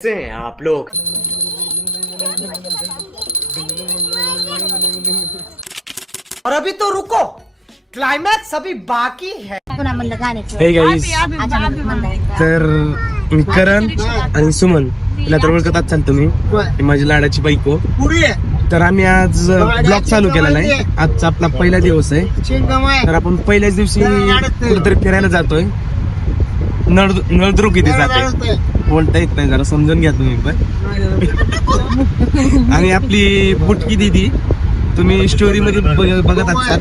से हैं आप लोग। और अभी तो रुको, क्लाइमैक्स अभी बाकी है। हे गाईज, तर मी करण आणि सुमन तिला तर ओळखत असाल तुम्ही, ही माझी लाडाची बायको. तर आम्ही आज ब्लॉग चालू केलेला आहे. आजचा आपला पहिला दिवस आहे. तर आपण पहिल्याच दिवशी कुठेतरी फिरायला जातोय. नळदुर्ग किती जाते बोलता येत नाही, जरा समजून घ्या तुम्ही पण. आणि आपली बुटकी दिदी तुम्ही स्टोरी मध्ये बघत असाल.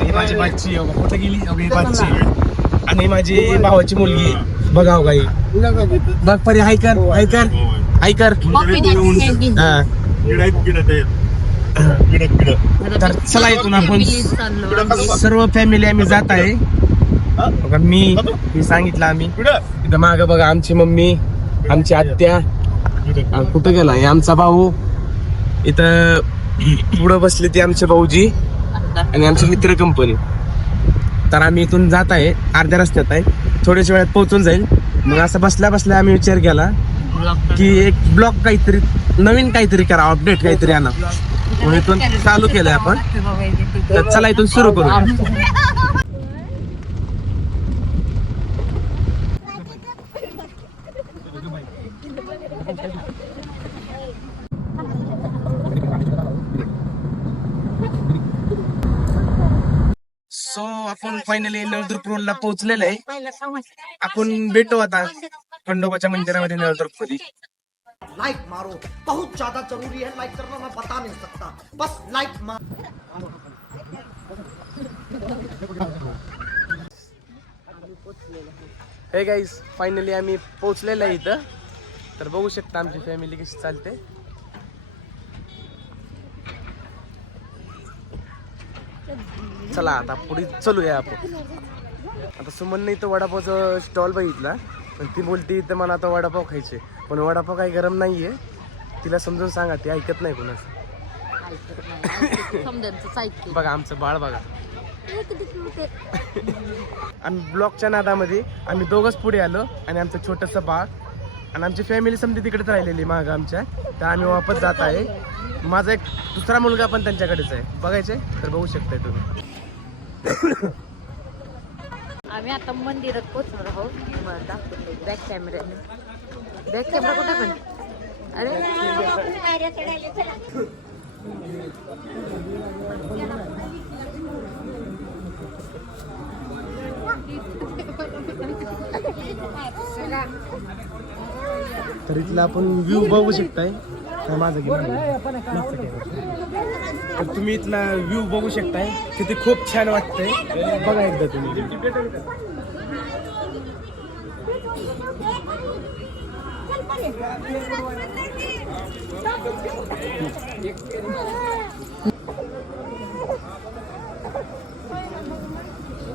ही माझी बाची कुठे गेली बाची, आणि माझी भावाची मुलगी बघाव गाई बघ परी. Hiker hiker hiker. तर चला इथून आपण सर्व फॅमिली आम्ही जात आहे. बघा मी सांगितलं आम्ही इथं माग बघा आमची मम्मी, आमची आत्या, कुठं गेला हे आमचा भाऊ. इथं पुढं बसले ते आमचे भाऊजी आणि आमची मित्र कंपनी. तर आम्ही इथून जात आहे, अर्ध्या रस्त्यात आहे, थोड्याच वेळात पोहोचून जाईल. मग असं बसल्या बसल्या आम्ही विचार केला की एक ब्लॉग काहीतरी नवीन काहीतरी करा, अपडेट काहीतरी आणा. म्हणून इथून चालू केलंय आपण. तर चला इथून सुरू करू. सो आपण फायनली नळदुर्ग रोडला पोहोचलेलो आहे. आपण भेटू आता खंडोबाच्या मंदिरामध्ये नळदुर्ग मध्ये. लाइक मारो, बहुत ज्यादा जरूरी है लाइक करना, मैं बता नहीं सकता, बस लाइक मारो. हे गाईज, फायनली आम्ही पोहोचलेलो आहे इथं. तर बघू शकता आमची फॅमिली कशी चालते. चला आता पुढे चलूया आपण. आता सुमनने इथं वडापावचं स्टॉल बघितला, पण ती बोलती इथं मला आता वडापाव खायचे, पण वडापाव काही गरम नाहीये. तिला समजून सांगा, ती ऐकत नाही कोणाचं. बघा आमचं बाळ बघा. आम्ही ब्लॉकच्या नादामध्ये आम्ही दोघंच पुढे आलो आणि आमचं छोटंसं बाळ आणि आमची फॅमिली समजी तिकडेच राहिलेली मागं आमच्या. तर आम्ही वापस जात आहे. माझा एक दुसरा मुलगा पण त्यांच्याकडेच आहे, बघायचे तर बघू शकताय तुम्ही. आम्ही आता मंदिरात पोहोचणार आहोत. दाखवतो बॅक कॅमेऱ्याने. बॅक कॅमेरा कुठं पण. अरे तर इथला आपण व्ह्यू बघू शकताय. माझं तर तुम्ही इथला व्ह्यू बघू शकताय, किती खूप छान वाटतंय. बघा एकदा तुम्ही.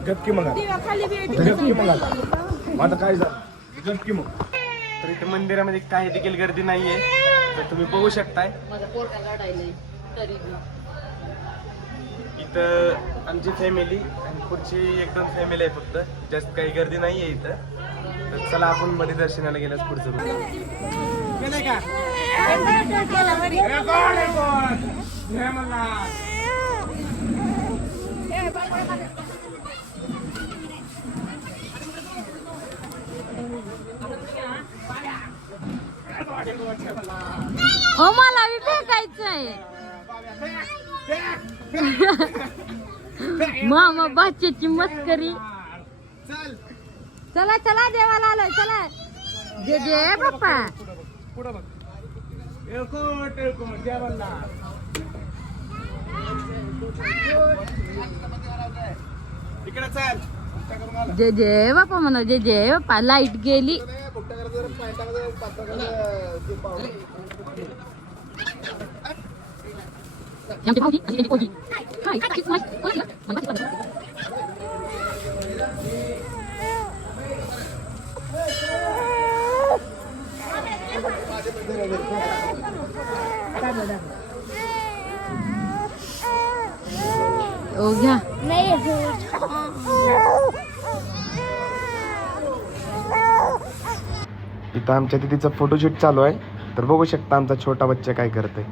गपकी मग आता काय झालं, गपकी मग. तर इथे मंदिरामध्ये काही देखील गर्दी नाहीये, तर तुम्ही बघू शकताय. इथं आमची फॅमिली आणि पुढची एक दोन फॅमिली आहे फक्त, जास्त काही गर्दी नाहीये इथं. तर चला आपण मध्ये दर्शनाला गेल्यास पुढचं हो, मला बी फेकायचंय. मामा बाच्याची मस्करी. चला चला देवाला आलोय, चला. जे जे बाप्पा. जे जे बाप्पा म्हणा, जे जे बाप्पा. लाईट गेली. ओ घ्या. इथं आमच्या तिथीचं फोटोशूट चालू आहे, तर बघू शकता आमचा छोटा बच्चा काय करते.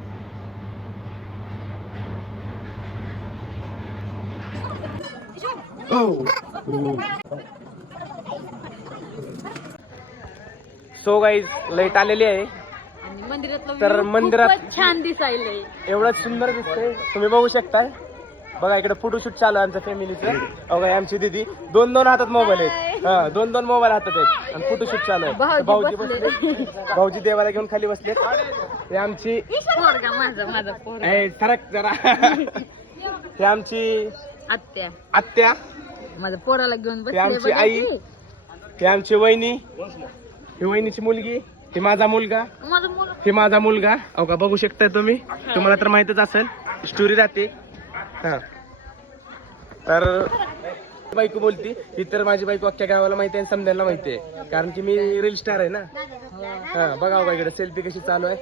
सो गाईज लाईट आलेली आहे आणि मंदिरातलं तर view मंदिरात- खूपच छान दिसायलंय. एवढं सुंदर दिसतंय तुम्ही बघू शकताय. बघा इकडे फोटोशूट चालू आहे आमच्या फॅमिलीचं. अवघा आमची दिदी दोन हातात मोबाईल आहेत. हा दोन मोबाईल हातात आहेत आणि फोटोशूट चालू आहे. भाऊजी बसले, भाऊजी देवाला घेऊन खाली बसलेत. हे आमची पोरगा माझा पोरगा. सरक जरा. हे आमची आत्या आत्या, माझ्या पोराला घेऊन हे आमची आई, हे आमची वहिनी, ही वहिनीची मुलगी, हे माझा मुलगा, माझं मुलं. हे माझा मुलगा. अवघा बघू शकताय तुम्ही, तुम्हाला तर माहितच असेल स्टोरी राहते. हा तर बायको बोलती ही तर माझी बायको अख्ख्या गावाला माहिती आहे, समजायला माहिती आहे, कारण की मी रील स्टार आहे ना. हा बघा बघा इकडे सेल्फी कशी चालू आहे.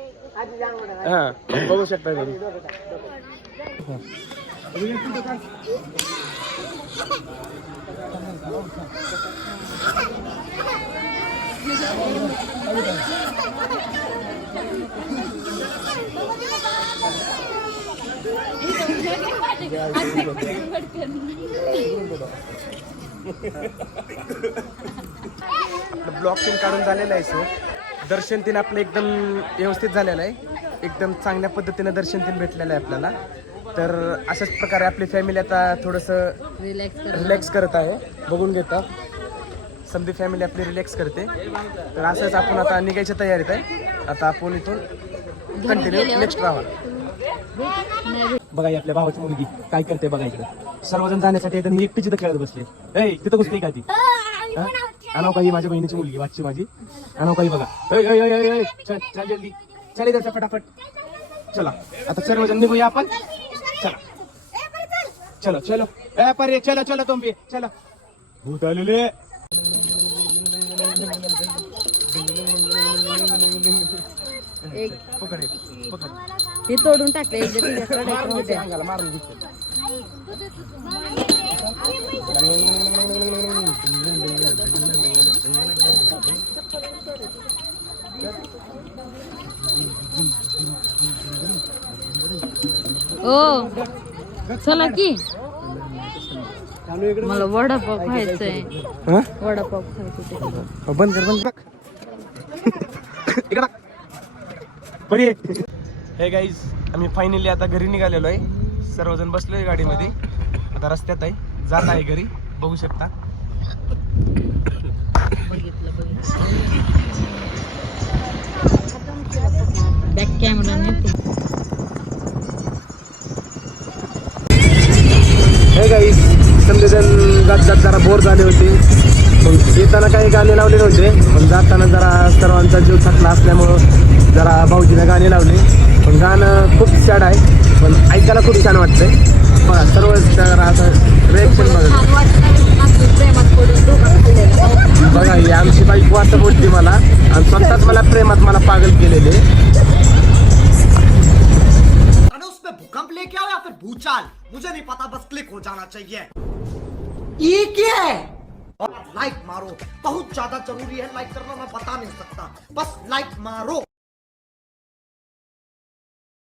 हा बघू शकता तुम्ही. ब्लॉक तीन काढून झालेलं आहे सर. दर्शन तीन आपलं एकदम व्यवस्थित झालेलं आहे, एकदम चांगल्या पद्धतीने दर्शन तीन भेटलेलं आहे आपल्याला. तर अशाच प्रकारे आपली फॅमिली आता थोडंसं रिलॅक्स करत आहे. बघून घेता समधी फॅमिली आपली रिलॅक्स करते. तर असंच आपण आता निघायच्या तयारीत आहे. आता आपण इथून कंटिन्यू नेक्स्ट राहा. बघा ही आपल्या भावाची मुलगी काय करते बघा इकडे. सर्वजण जाण्यासाठी एकदम एकटीच तिथं खेळत बसले. ए तिथं बसली का ती? आणव काही माझ्या बहिणीची मुलगी वाची माझी. आणव काही बघा. चल चल जल्दी चल इधर फटाफट. चला आता सर्वजण निघूया आपण. चला चलो चलो ए पर्ये चलो चलो तुम भी चलो. भूत आलेले. पकड पकड हे तोडून टाकले अंगाला मारून घेतलं. ओ चला की मला वडापाव खायचंय. वडापाव खायचं. बंद कर बंद कर. बरी हे गाईज आम्ही फायनली आता घरी निघालेलो आहे. सर्वजण बसलोय गाडीमध्ये, आता रस्त्यात आहे, जात आहे घरी. बघू शकता बॅक कॅमेराने. हे गाईज समजेजण जात जात जरा बोर झाले होते. मग येताना काही गाणे लावले नव्हते, पण जाताना जरा सर्वांचा जीव थकला असल्यामुळं जरा भाऊजीने गाणे लावले. पण गाणं खूप सॅड आहे, पण ऐकायला खूप छान वाटतंय. बघा सर्व जरा असं रिएक्शन बघा. ही आमची बाईक असं बोलते मला, आणि स्वतःच मला प्रेमात मला पागल केलेले. उसमें भूकंप लेके आओ या फिर भूचाल, मुझे नहीं पता, बस क्लिक हो जाना चाहिए. ये क्या है? और लाइक मारो, बहुत ज्यादा जरूरी है लाइक करना, मैं बता नहीं सकता, बस लाइक मारो.